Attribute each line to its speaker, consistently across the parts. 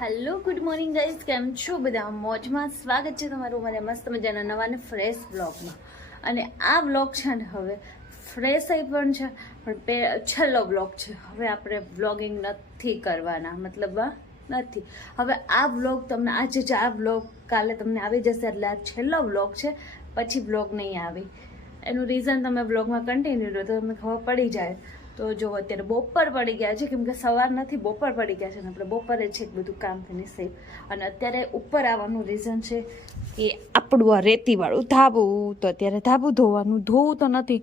Speaker 1: Hello good morning guys કેમ છો બધા? મોજમાં સ્વાગત છે તમારું મારા મસ્ત મજાના નવા અને ફ્રેશ બ્લોગમાં અને આ બ્લોગ છે ને હવે ફ્રેશ આવી પણ છે, પણ છેલ્લો બ્લોગ છે. હવે આપણે બ્લોગિંગ નથી કરવાના, મતલબ નથી. હવે આ બ્લોગ તમને, આજે જે આ બ્લોગ કાલે તમને આવી જશે, એટલે આ છેલ્લો બ્લોગ છે, પછી બ્લોગ નહીં આવી. એનું રીઝન તમે બ્લોગમાં કન્ટિન્યુ રહ્યો તો તમને ખબર પડી જાય. તો જો અત્યારે બપોર પડી ગયા છે, કેમ કે સવાર નથી, બપોર પડી ગયા છે ને આપણે બપોરે છે કે બધું કામ ફિનિશ થયું અને અત્યારે ઉપર આવવાનું રીઝન છે કે આપણું આ રેતીવાળું ધાબું. તો અત્યારે ધાબું ધોવાનું, ધોવું તો નથી,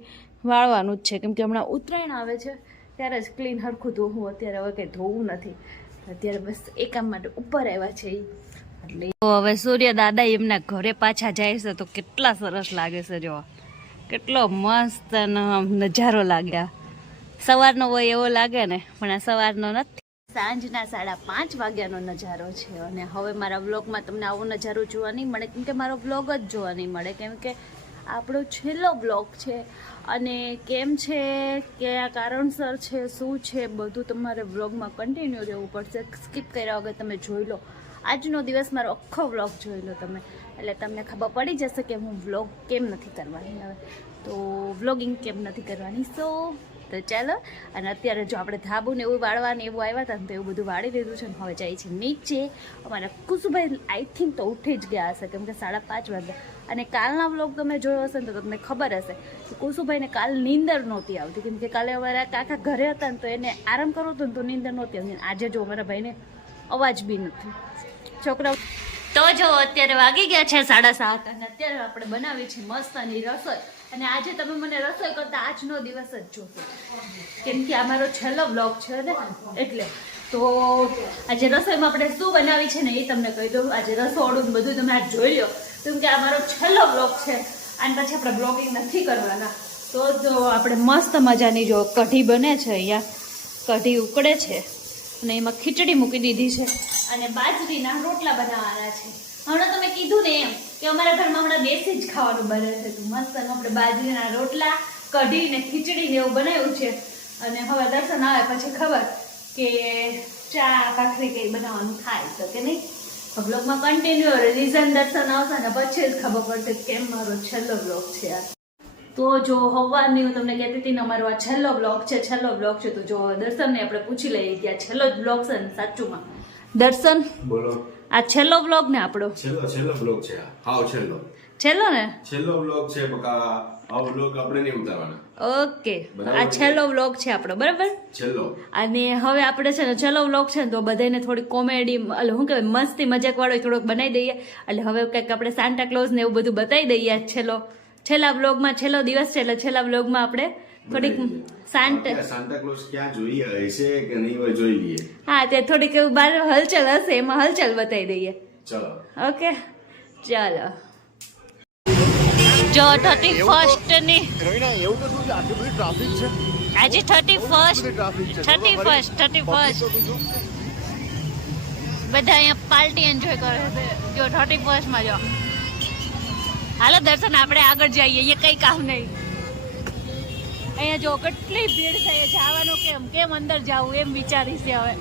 Speaker 1: વાળવાનું જ છે. કેમ કે હમણાં ઉત્તરાયણ આવે છે, ત્યારે જ ક્લીન હરખું ધોવું. અત્યારે હવે કંઈ ધોવું નથી. અત્યારે બસ એ કામ માટે ઉપર આવ્યા છે એ એટલે હવે સૂર્ય દાદા એમના ઘરે પાછા જાય છે, તો કેટલા સરસ લાગે છે જો કેટલો મસ્ત નજારો લાગ્યા. સવારનો હોય એવો લાગે ને, પણ આ સવારનો નથી. સાંજના સાડા પાંચ વાગ્યાનો નજારો છે અને હવે મારા બ્લોગમાં તમને આવો નજારો જોવા નહીં મળે, કેમ કે મારો બ્લોગ જ જોવા નહીં મળે, કેમ કે આપણો છેલ્લો બ્લોગ છે. અને કેમ છે, કે આ કારણસર છે, શું છે, બધું તમારે બ્લોગમાં કન્ટિન્યુ રહેવું પડશે. સ્કીપ કર્યા વગર તમે જોઈ લો. આજનો દિવસ મારો આખો વ્લોગ જોઈ લો તમે. એટલે તમને ખબર પડી જશે કે હું વ્લોગ કેમ નથી કરવાની હવે. તો વ્લોગિંગ કેમ નથી કરવાની. સો તો ચાલો. અને અત્યારે જો આપણે ધાબુને એવું વાળવાને એવું આવ્યા હતા ને તો એવું બધું વાળી લીધું છે ને હવે જાય છે નીચે. અમારા કુસુભાઈ આઈ થિંક તો ઉઠી જ ગયા હશે, કેમ કે સાડા પાંચ વાગ્યા. અને કાલના વ્લોગ તમે જોયો હશે ને તો તમને ખબર હશે કે કુસુભાઈને કાલ નીંદર નહોતી આવતી. કેમ કે કાલે અમારા કાકા ઘરે હતા ને તો એને આરામ કરવો હતો ને તો નીંદર નહોતી આવતી. આજે જો અમારા ભાઈને અવાજ બી નથી. છોકરાઓ, તો જો અત્યારે વાગી ગયા છે સાડા સાત અને અત્યારે આપણે બનાવી છે અને રસોઈ. અને આજે તમે મને રસોઈ કરતા આજનો દિવસ જ જોશો. કેમ કે આ મારો છેલ્લો બ્લોગ છે ને, એટલે. તો આજે રસોઈમાં આપણે શું બનાવી છે ને એ તમને કહી દઉં. આજે રસોડું બધું તમે આજ જોઈ લો કેમ કે આ મારો છેલ્લો બ્લોગ છે. અને પછી આપણે બ્લોગિંગ નથી કરવાના. તો જો આપણે મસ્ત મજાની જો કઢી બને છે અહીંયા. કઢી ઉકળે છે. અને એમાં ખીચડી મૂકી દીધી છે અને બાજરીના રોટલા બનાવવાના છે. હમણાં તમે કીધું ને એમ કે અમારા ઘરમાં હમણાં દેશી જ ખાવાનું બને છે. મસ્ત આપણે બાજરીના રોટલા, કઢી ને ખીચડી ને એવું બનાવ્યું છે. અને હવે દર્શન આવે પછી ખબર કે ચા કાખરી કંઈ બનાવવાનું થાય તો કે નહીં? બ્લોગમાં કન્ટિન્યુ રિઝન દર્શન આવશે ને પછી જ ખબર પડશે કેમ મારો છેલ્લો બ્લોગ છે આ. તો જો હવારની હું તમને કહેતી હતી ને અમારો આ છેલ્લો બ્લોગ છે છેલ્લો બ્લોગ છે તો જો દર્શનને આપણે પૂછી લઈએ કે આ છેલ્લો જ બ્લોગ છે ને સાચુંમાં? દર્શન?
Speaker 2: બોલો.
Speaker 1: આ છેલ્લો બ્લોગ ને આપણો?
Speaker 2: છેલ્લો છેલ્લો બ્લોગ છે. હાવ છેલ્લો.
Speaker 1: છેલ્લો ને?
Speaker 2: છેલ્લો બ્લોગ છે બકા આ બ્લોગ આપણે નહીં ઉતારવાના.
Speaker 1: ઓકે. આ છેલ્લો બ્લોગ છે આપણો બરાબર?
Speaker 2: છેલ્લો.
Speaker 1: અને હવે આપણે છે ને છેલ્લો બ્લોગ છે ને તો બધાને થોડી કોમેડી એટલે શું કહેવાય મસ્તી મજાક વાળો થોડોક બનાવી દઈએ. એટલે હવે કંઈક આપણે સાન્ટા ક્લોઝ ને એવું બધું બતાવી દઈએ છેલ્લો. છેલ્લા બ્લોગમાં છેલ્લો દિવસ છે એટલે છેલ્લા બ્લોગમાં આપણે થોડીક સાન્ટ
Speaker 2: આપણે સાન્ટા ક્લોઝ ક્યાં જોઈએ? હશે કે નહીં જોઈ લઈએ.
Speaker 1: હા તે થોડીક એવું બહાર હલચલ હશે એમાં હલચલ બતાવી દઈએ.
Speaker 2: ચલો.
Speaker 1: ઓકે? ચાલો. જો થર્ટી
Speaker 3: ફર્સ્ટની એવું તો શું આટલી બધી ટ્રાફિક છે
Speaker 1: આજે thirty first thirty first thirty first બધા અહીંયા પાર્ટી એન્જોય કરે છે. જો થર્ટી ફર્સ્ટમાં જો. હાલો દર્શન, આપણે આગળ જઈએ. એ કઈ કામ નહીં. અહીંયા જો કેટલી ભીડ થઈ જવાનું કેમ? કેમ અંદર જવું, એમ વિચારીશ હવે.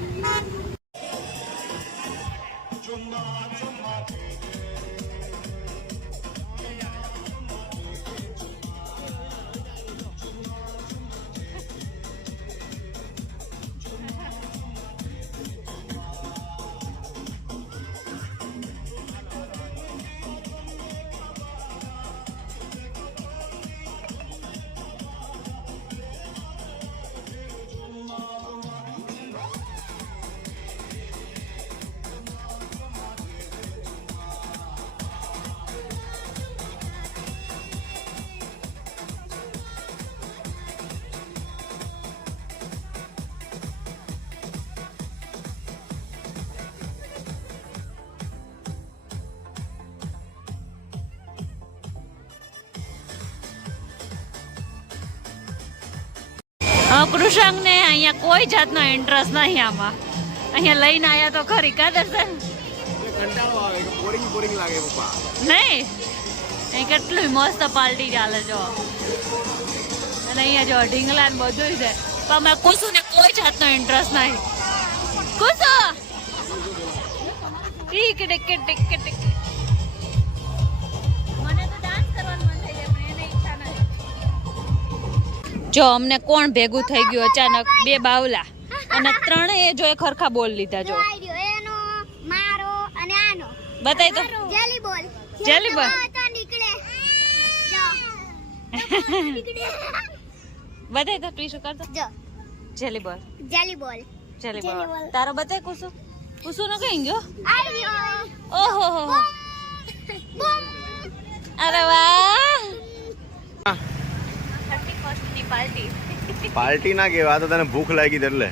Speaker 1: કૃષકને અહીંયા કોઈ જાતનો ઇન્ટરેસ્ટ નહીં આમાં. અહીંયા લઈને આવ્યા તો ખરી કા દર્શન? નહીં? અહીં કેટલું મસ્ત પાર્ટી ચાલે જો. અને અહીંયા જો ઢીંગલા ને બધું છે. પણ અમારે કુસુ ને કોઈ જાતનો ઇન્ટરેસ્ટ નહીં. કુસુ! ટીક ટીક ટીક ટીક જો અમને કોણ ભેગું થઈ ગયું અચાનક બે બાવલા અને ત્રણેય જો એ ખરખા બોલ લીધા જો.
Speaker 4: બતાવી મારો અને આનો.
Speaker 1: બતાય તો.
Speaker 4: જેલી બોલ.
Speaker 1: જેલી બોલ. બતાય તો ટીશું કરતો?
Speaker 4: જો.
Speaker 1: જેલી બોલ.
Speaker 4: જેલી બોલ.
Speaker 1: જેલી બોલ. તારો બતાય કુસુ કુસુ નો કઈ ગયો? ઓહો. અરે વાહ. પાર્ટી.
Speaker 3: પાર્ટી ના કેવા તો તને ભૂખ લાગી એટલે.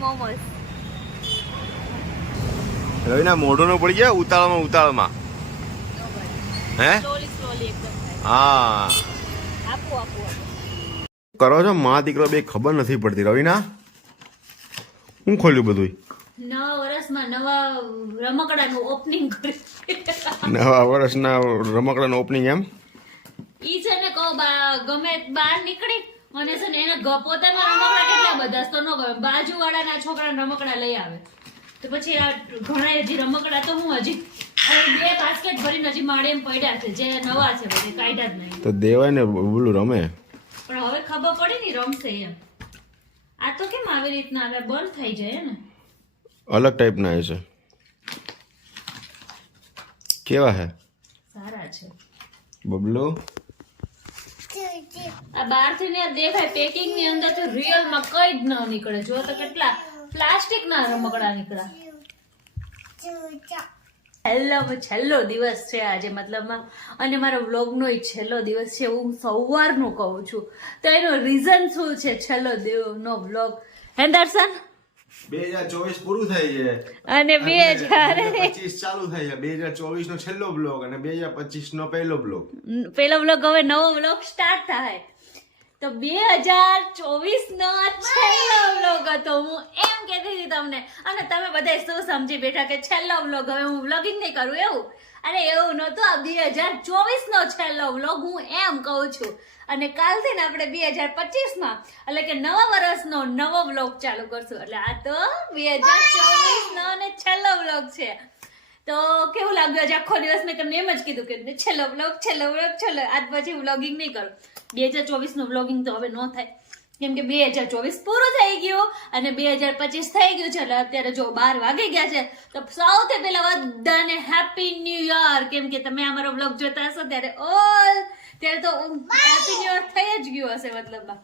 Speaker 1: મોમોસ.
Speaker 3: રવિના મોઢું નું પડી ગયા ઉતાળમાં ઉતાળમાં. હે? હા.
Speaker 1: આપો આપો આપો.
Speaker 3: કરો છો? માં દીકરો બે ખબર નથી પડતી. રવિના? હું ખોલ્યું બધું
Speaker 1: નવા વર્ષમાં નવા રમકડાનું ઓપનિંગ
Speaker 3: નવા વર્ષના રમકડાનું ઓપનિંગ એમ?
Speaker 1: ઈ છે ને કહો ગમે બહાર નીકળી અને છે ને એને પોતાના રમકડા કેટલા બધા તો ન ગયો બાજુવાળાના છોકરાના રમકડા લઈ આવે. તો પછી આ ઘણા હજી રમકડા તો હું હજી બે બાસ્કેટ ભરીને હજી માળે એમ પડ્યા છે જે નવા છે બધે કાઢ્યા જ નહીં.
Speaker 3: તો દેવાય ને બોલું રમે?
Speaker 1: પણ હવે ખબર પડી ને રમશે એમ. આ તો કેમ આવી રીતના આવે બંધ થઈ જાય ને?
Speaker 3: અલગ ટાઈપના એ છે. કેવા હે?
Speaker 1: સારા છે.
Speaker 3: બબલો?
Speaker 1: આ બહારથી ને દેખાય પેકિંગ અંદર તો રિયલમાં જ ન નીકળે. જો તો કેટલા પ્લાસ્ટિક રમકડા નીકળ્યા. છેલ્લો છેલ્લો દિવસ છે આજે મતલબમાં અને મારો વ્લોગનો છેલ્લો દિવસ છે હું સવારનું કહું છું. તો એનો રીઝન શું છે છેલ્લો દેવનો વ્લોગ હે દર્શન
Speaker 3: બે હજાર ચોવીસ પૂરું થઈ છે.
Speaker 1: અને બે હજાર
Speaker 3: પચીસ ચાલુ થઈ છે. બે હજાર ચોવીસ નો છેલ્લો બ્લોગ અને બે હજાર પચીસ નો પહેલો બ્લોગ.
Speaker 1: પહેલો વ્લોગ હવે નવો બ્લોગ સ્ટાર્ટ થાય. તો બે હજાર ચોવીસ નો છેલ્લો બ્લોગ હતો. હું એમ કહેતી હતી તમને. અને તમે બધા શું સમજી બેઠા કે છેલ્લો બ્લોગ હવે હું બ્લોગિંગ નહીં કરું એવું? અરે એવું નહોતું, આ બે હજાર ચોવીસ નો છેલ્લો વ્લોગ હું એમ કહું છું. અને કાલથી ને આપણે બે હજાર પચીસમાં એટલે કે નવા વર્ષનો નવો વ્લોગ ચાલુ કરશું. એટલે આ તો બે હજાર ચોવીસ નો અને છેલ્લો વ્લોગ છે. તો કેવું લાગ્યું આજે આખો દિવસ? મેં તમને એમ જ કીધું કે છેલ્લો વ્લોગ છેલ્લો વ્લોગ છેલ્લો આજ પછી વ્લોગિંગ નહીં કરું. બે હજાર ચોવીસનું વ્લોગિંગ તો હવે ન થાય. કેમ કે બે હજાર ચોવીસ પૂરું થઈ ગયું અને બે હજાર પચીસ થઈ ગયું છે એટલે અત્યારે જો બાર વાગી ગયા છે તો સૌથી પહેલા બધાને હેપી ન્યુ યર કેમ કે તમે અમારો વ્લોગ જોતા હશો ત્યારે ઓલ ત્યારે તો હેપી ન્યુ યર થઈ જ ગયું હશે મતલબમાં.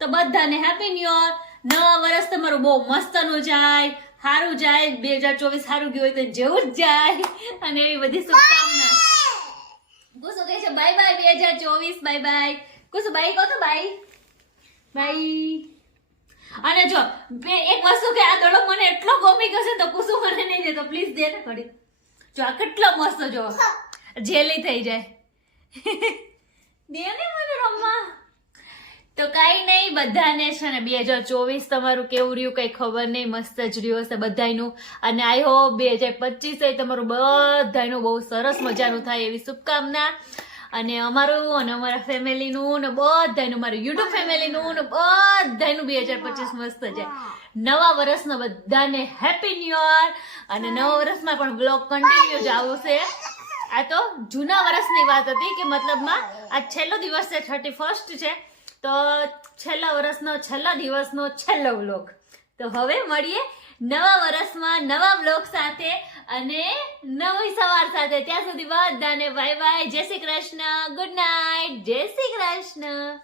Speaker 1: તો બધાને હેપી ન્યુ યર નવા વર્ષ તમારું બહુ મસ્તનું જાય સારું જાય બે હજાર ચોવીસ સારું ગયું હોય તો જેવું જ જાય અને એવી બધી શુભકામના. કુસુ કહે છે. બાય બાય બે હજાર ચોવીસ. બાય બાય કુસુ બાય કહો તો બાય બાય અને જો એક વસ્તુ કે આ દડો મને એટલો ગમી ગયો છે તો કુસુ મને નહીં દેતો પ્લીઝ દે ને ઘડી જો, આ કેટલો મસ્ત જો, જેલી થઈ જાય. દે ને મને રમવા. તો કાંઈ નહીં, બધાને છે ને બે હજાર ચોવીસ તમારું કેવું રહ્યું? કંઈ ખબર નહીં, મસ્ત જ રહ્યું હશે બધાનું અને આઈ હોપ બે હજાર પચીસ તમારું બધાનું બહુ સરસ મજાનું થાય એવી શુભકામના. અને અમારું અને અમારા ફેમિલીનું ને બધાનું મારું યુટ્યુબ ફેમિલીનું ને બધાયનું બે હજાર પચીસ મસ્ત છે. નવા વર્ષના બધાને હેપી ન્યુ યર અને નવા વર્ષમાં પણ બ્લોગ કન્ટિન્યુ જ આવશે આ તો જૂના વર્ષની વાત હતી કે મતલબમાં આ છેલ્લો દિવસ છે થર્ટી ફર્સ્ટ છે. તો છેલ્લા વર્ષનો છેલ્લા દિવસનો છેલ્લો બ્લોગ તો હવે મળીએ નવા વર્ષમાં નવા વ્લોગ સાથે અને નવી સવાર સાથે. ત્યાં સુધી બધાને બાય બાય જય શ્રી કૃષ્ણ. ગુડ નાઇટ જય શ્રી કૃષ્ણ.